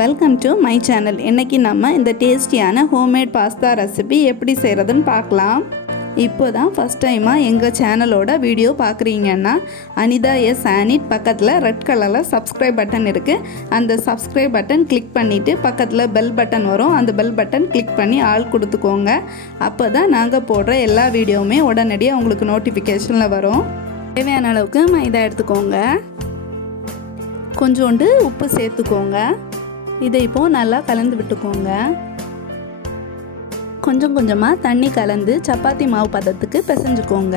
Welcome to my channel. இன்றைக்கி நம்ம இந்த டேஸ்டியான ஹோம்மேட் பாஸ்தா ரெசிபி எப்படி செய்கிறதுன்னு பார்க்கலாம். இப்போ தான் ஃபஸ்ட் டைமாக எங்கள் சேனலோட வீடியோ பார்க்குறீங்கன்னா அனிதா எஸ் ஆனிட் பக்கத்தில் ரெட் கலரில் சப்ஸ்கிரைப் பட்டன் இருக்குது. அந்த சப்ஸ்கிரைப் பட்டன் கிளிக் பண்ணிவிட்டு பக்கத்தில் பெல் பட்டன் வரும். அந்த பெல் பட்டன் கிளிக் பண்ணி ஆல் கொடுத்துக்கோங்க. அப்போ தான் நாங்கள் போடுற எல்லா வீடியோவுமே உடனடியாக உங்களுக்கு நோட்டிஃபிகேஷனில் வரும். தேவையான அளவுக்கு மைதா எடுத்துக்கோங்க. கொஞ்சோண்டு உப்பு சேர்த்துக்கோங்க. இதை இப்போது நல்லா கலந்து விட்டுக்கோங்க. கொஞ்சம் கொஞ்சமாக தண்ணி கலந்து சப்பாத்தி மாவு பதத்துக்கு பிசைஞ்சுக்கோங்க.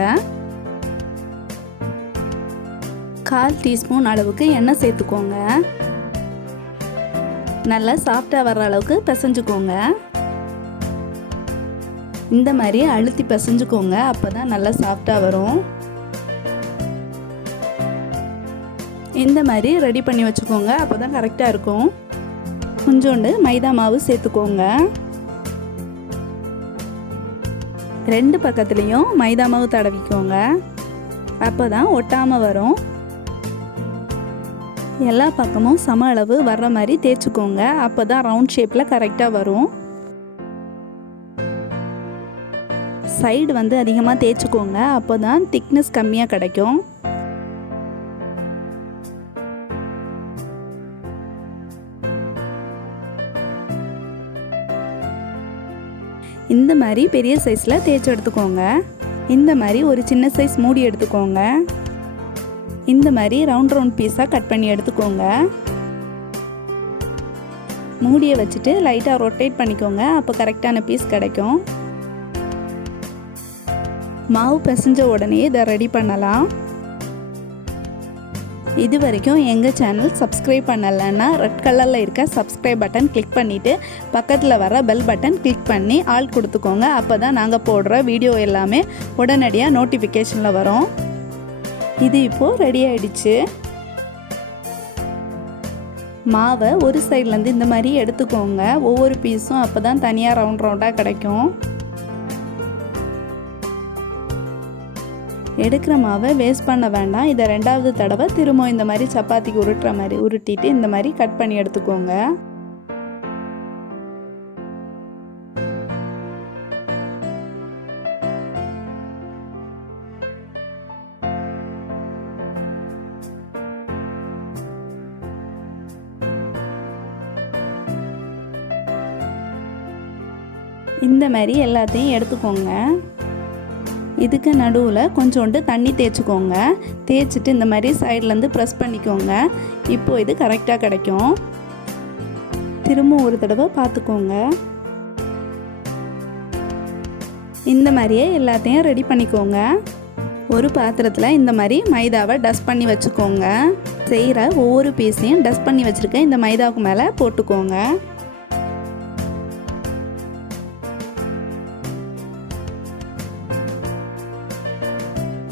1/4 டீஸ்பூன் அளவுக்கு எண்ணெய் சேர்த்துக்கோங்க. நல்லா சாஃப்டாக வர்ற அளவுக்கு பிசைஞ்சுக்கோங்க. இந்த மாதிரி அழுத்தி பிசைஞ்சுக்கோங்க. அப்போ தான் நல்லா சாஃப்டாக வரும். இந்த மாதிரி ரெடி பண்ணி வச்சுக்கோங்க. அப்போ தான் கரெக்டாக இருக்கும். கொஞ்சோண்டு மைதா மாவு சேர்த்துக்கோங்க. 2 பக்கத்துலேயும் மைதா மாவு தடவிக்கோங்க. அப்போ தான் ஒட்டாமல் வரும். எல்லா பக்கமும் சம அளவு வர்ற மாதிரி தேய்ச்சிக்கோங்க. அப்போ தான் ரவுண்ட் ஷேப்பில் கரெக்டாக வரும். சைடு அதிகமாக தேய்ச்சிக்கோங்க. அப்போ தான் திக்னஸ் கம்மியாக கிடைக்கும். இந்த மாதிரி பெரிய சைஸில் தேய்ச்சி எடுத்துக்கோங்க. இந்த மாதிரி ஒரு சின்ன சைஸ் மூடி எடுத்துக்கோங்க. இந்த மாதிரி ரவுண்ட் பீஸாக கட் பண்ணி எடுத்துக்கோங்க. மூடியை வச்சுட்டு லைட்டாக ரொட்டேட் பண்ணிக்கோங்க. அப்போ கரெக்டான பீஸ் கிடைக்கும். மாவு பிசைஞ்ச உடனே இதை ரெடி பண்ணலாம். இது வரைக்கும் எங்கள் சேனல் சப்ஸ்கிரைப் பண்ணலைன்னா ரெட் கலரில் இருக்க சப்ஸ்கிரைப் பட்டன் கிளிக் பண்ணிவிட்டு பக்கத்தில் வர பெல் பட்டன் கிளிக் பண்ணி ஆல் கொடுத்துக்கோங்க. அப்போ தான் நாங்கள் போடுற வீடியோ எல்லாமே உடனடியாக நோட்டிஃபிகேஷனில் வரும். இது இப்போது ரெடி ஆகிடுச்சு. மாவை ஒரு சைட்லேருந்து இந்த மாதிரி எடுத்துக்கோங்க. ஒவ்வொரு பீஸும் அப்போ தான் தனியாக ரவுண்டாக கிடைக்கும். எடுக்கிற மாவை வேஸ்ட் பண்ண வேண்டாம். இதை 2வது தடவை திரும்ப இந்த மாதிரி சப்பாத்திக்கு உருட்டுற மாதிரி உருட்டிட்டு இந்த மாதிரி கட் பண்ணி எடுத்துக்கோங்க. இந்த மாதிரி எல்லாத்தையும் எடுத்துக்கோங்க. இதுக்கு நடுவில் கொஞ்சோண்டு தண்ணி தேய்ச்சிக்கோங்க. தேய்ச்சிட்டு இந்த மாதிரி சைட்லேருந்து ப்ரெஸ் பண்ணிக்கோங்க. இப்போது இது கரெக்டாக கிடைக்கும். திரும்ப ஒரு தடவை பார்த்துக்கோங்க. இந்த மாதிரியே எல்லாத்தையும் ரெடி பண்ணிக்கோங்க. ஒரு பாத்திரத்தில் இந்த மாதிரி மைதாவை டஸ்ட் பண்ணி வச்சுக்கோங்க. செய்கிற ஒவ்வொரு பீஸையும் டஸ்ட் பண்ணி வச்சுருக்க இந்த மைதாவுக்கு மேலே போட்டுக்கோங்க.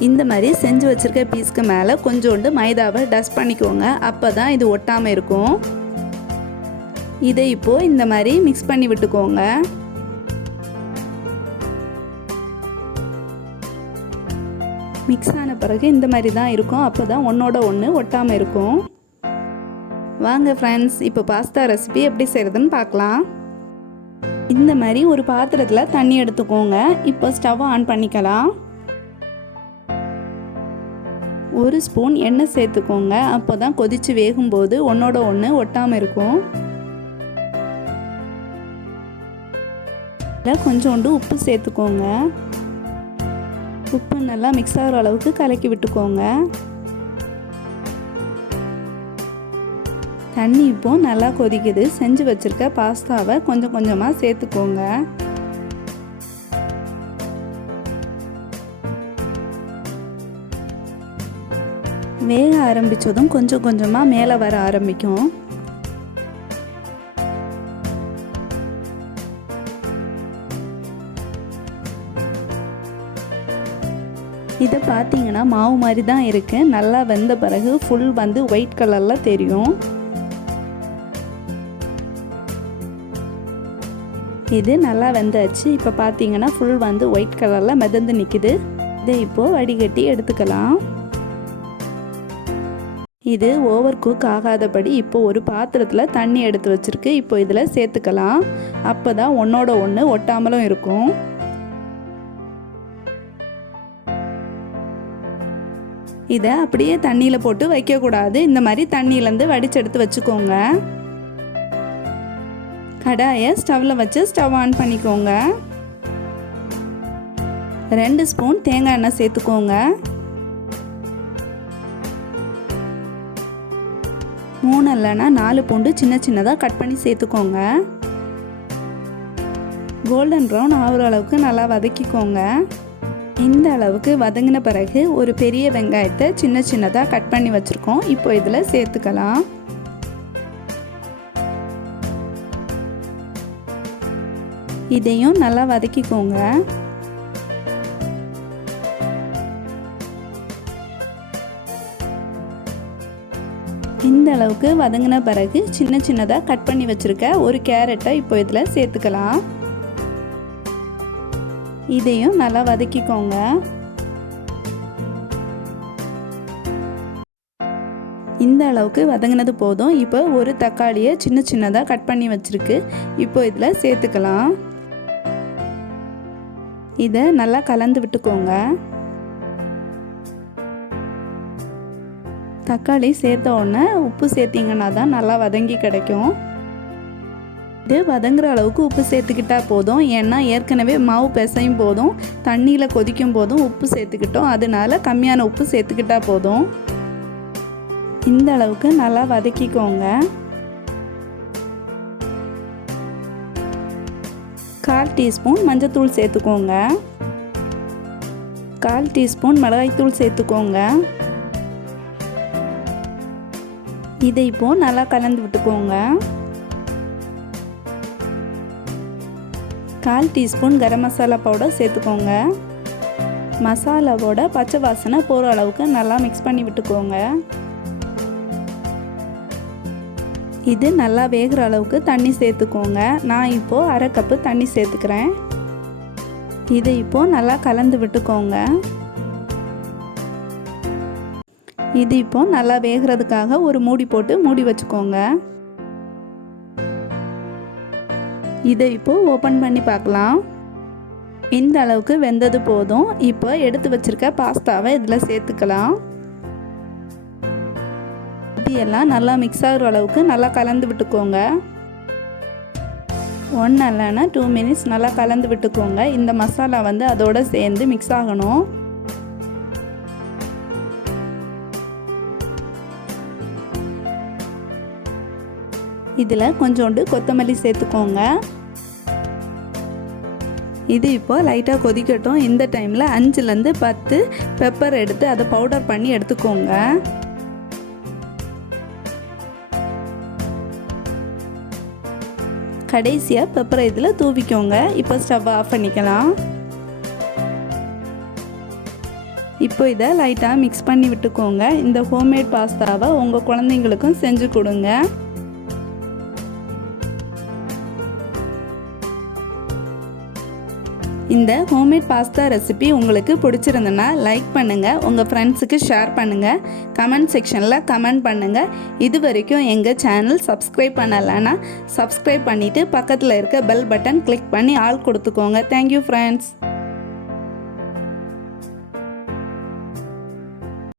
இந்த மாதிரி செஞ்சு வச்சுருக்க பீஸ்க்கு மேலே கொஞ்சோண்டு மைதாவை டஸ்ட் பண்ணிக்கோங்க. அப்போ தான் இது ஒட்டாமல் இருக்கும். இதை இப்போது இந்த மாதிரி மிக்ஸ் பண்ணி விட்டுக்கோங்க. மிக்ஸ் ஆன பிறகு இந்த மாதிரி தான் இருக்கும். அப்போ தான் ஒன்றோட ஒன்று ஒட்டாமல் இருக்கும். வாங்க ஃப்ரெண்ட்ஸ், இப்போ பாஸ்தா ரெசிபி எப்படி செய்கிறதுன்னு பார்க்கலாம். இந்த மாதிரி ஒரு பாத்திரத்தில் தண்ணி எடுத்துக்கோங்க. இப்போ ஸ்டவ் ஆன் பண்ணிக்கலாம். 1 ஸ்பூன் எண்ணெய் சேர்த்துக்கோங்க. அப்போ தான் கொதித்து வேகும்போது ஒன்றோட ஒன்று ஒட்டாமல் இருக்கும். இதில் கொஞ்சோண்டு உப்பு சேர்த்துக்கோங்க. உப்பு நல்லா மிக்ஸ் ஆகிற அளவுக்கு கலக்கி விட்டுக்கோங்க. தண்ணி இப்போது நல்லா கொதிக்குது. செஞ்சு வச்சுருக்க பாஸ்தாவை கொஞ்சம் கொஞ்சமாக சேர்த்துக்கோங்க. வேக ஆரம்பித்ததும் கொஞ்சம் கொஞ்சமாக மேலே வர ஆரம்பிக்கும். இதை பார்த்தீங்கன்னா மாவு மாதிரி தான் இருக்குது. நல்லா வெந்த பிறகு ஃபுல் ஒயிட் கலரில் தெரியும். இது நல்லா வெந்தாச்சு. இப்போ பார்த்தீங்கன்னா ஃபுல் ஒயிட் கலரில் மிதந்து நிற்குது. இதை இப்போது வடிகட்டி எடுத்துக்கலாம். இது ஓவர் குக் ஆகாதபடி இப்போ ஒரு பாத்திரத்தில் தண்ணி எடுத்து வச்சுருக்கு. இப்போ இதில் சேர்த்துக்கலாம். அப்போ தான் ஒன்றோட ஒன்று ஒட்டாமலும் இருக்கும். இதை அப்படியே தண்ணியில் போட்டு வைக்கக்கூடாது. இந்த மாதிரி தண்ணியிலேருந்து வடிச்செடுத்து வச்சுக்கோங்க. கடாயை ஸ்டவ்வில் வச்சு ஸ்டவ் ஆன் பண்ணிக்கோங்க. 2 ஸ்பூன் தேங்காய் எண்ணெய் சேர்த்துக்கோங்க. 3 இல்லைன்னா 4 பூண்டு சின்ன சின்னதாக கட் பண்ணி சேர்த்துக்கோங்க. கோல்டன் ப்ரௌன் ஆகிற அளவுக்கு நல்லா வதக்கிக்கோங்க. இந்த அளவுக்கு வதங்கின பிறகு ஒரு பெரிய வெங்காயத்தை சின்ன சின்னதாக கட் பண்ணி வச்சுருக்கோம். இப்போ இதில் சேர்த்துக்கலாம். இதையும் நல்லா வதக்கிக்கோங்க. இந்த அளவுக்கு வதங்கின பிறகு சின்ன சின்னதாக கட் பண்ணி வச்சுருக்க ஒரு கேரட்டை இப்போ இதில் சேர்த்துக்கலாம். இதையும் நல்லா வதக்கிக்கோங்க. இந்த அளவுக்கு வதங்கினது போதும். இப்போ ஒரு தக்காளியை சின்ன சின்னதாக கட் பண்ணி வச்சுருக்கு. இப்போ இதில் சேர்த்துக்கலாம். இதை நல்லா கலந்து விட்டுக்கோங்க. தக்காளி சேர்த்த உடனே உப்பு சேர்த்திங்கன்னா தான் நல்லா வதங்கி கிடைக்கும். இது வதங்குற அளவுக்கு உப்பு சேர்த்துக்கிட்டா போதும். ஏன்னா ஏற்கனவே மாவு பிசையும் போதும் தண்ணியில் கொதிக்கும் போதும் உப்பு சேர்த்துக்கிட்டோம். அதனால கம்மியான உப்பு சேர்த்துக்கிட்டா போதும். இந்த அளவுக்கு நல்லா வதக்கிக்கோங்க. 1/4 டீஸ்பூன் மஞ்சத்தூள் சேர்த்துக்கோங்க. 1/4 டீஸ்பூன் மிளகாய்த்தூள் சேர்த்துக்கோங்க. இதை இப்போ நல்லா கலந்து விட்டுக்கோங்க. 1/4 டீஸ்பூன் கரம் மசாலா பவுடர் சேர்த்துக்கோங்க. மசாலாவோட பச்சை வாசனை போகிற அளவுக்கு நல்லா மிக்ஸ் பண்ணி விட்டுக்கோங்க. இது நல்லா வேகிற அளவுக்கு தண்ணி சேர்த்துக்கோங்க. நான் இப்போது 1/2 கப்பு தண்ணி சேர்த்துக்கிறேன். இதை இப்போது நல்லா கலந்து விட்டுக்கோங்க. இது இப்போது நல்லா வேகிறதுக்காக ஒரு மூடி போட்டு மூடி வச்சுக்கோங்க. இதை இப்போது ஓப்பன் பண்ணி பார்க்கலாம். இந்த அளவுக்கு வெந்தது போதும். இப்போ எடுத்து வச்சுருக்க பாஸ்தாவை இதில் சேர்த்துக்கலாம். இது எல்லாம் நல்லா மிக்ஸ் ஆகிற அளவுக்கு நல்லா கலந்து விட்டுக்கோங்க. 1 இல்லைன்னா 2 மினிட்ஸ் நல்லா கலந்து விட்டுக்கோங்க. இந்த மசாலா அதோட சேர்ந்து மிக்ஸ் ஆகணும். இதில் கொஞ்சோண்டு கொத்தமல்லி சேர்த்துக்கோங்க. இது இப்போ லைட்டாக கொதிக்கட்டும். இந்த டைமில் 5லேருந்து 10 பெப்பர் எடுத்து அதை பவுடர் பண்ணி எடுத்துக்கோங்க. கடைசியாக பெப்பரை இதில் தூவிக்கோங்க. இப்போ ஸ்டவ் ஆஃப் பண்ணிக்கலாம். இப்போ இதை லைட்டாக மிக்ஸ் பண்ணி விட்டுக்கோங்க. இந்த ஹோம்மேட் பாஸ்தாவை உங்கள் குழந்தைங்களுக்கும் செஞ்சு கொடுங்க. இந்த ஹோம்மேட் பாஸ்தா ரெசிபி உங்களுக்கு பிடிச்சிருந்ததுன்னா லைக் பண்ணுங்கள், உங்கள் ஃப்ரெண்ட்ஸுக்கு ஷேர் பண்ணுங்கள், கமெண்ட் செக்ஷனில் கமெண்ட் பண்ணுங்கள். இது வரைக்கும் எங்கள் சேனல் சப்ஸ்கிரைப் பண்ணலைன்னா சப்ஸ்கிரைப் பண்ணிவிட்டு பக்கத்தில் இருக்க பெல் பட்டன் கிளிக் பண்ணி ஆல் கொடுத்துக்கோங்க. Thank you friends.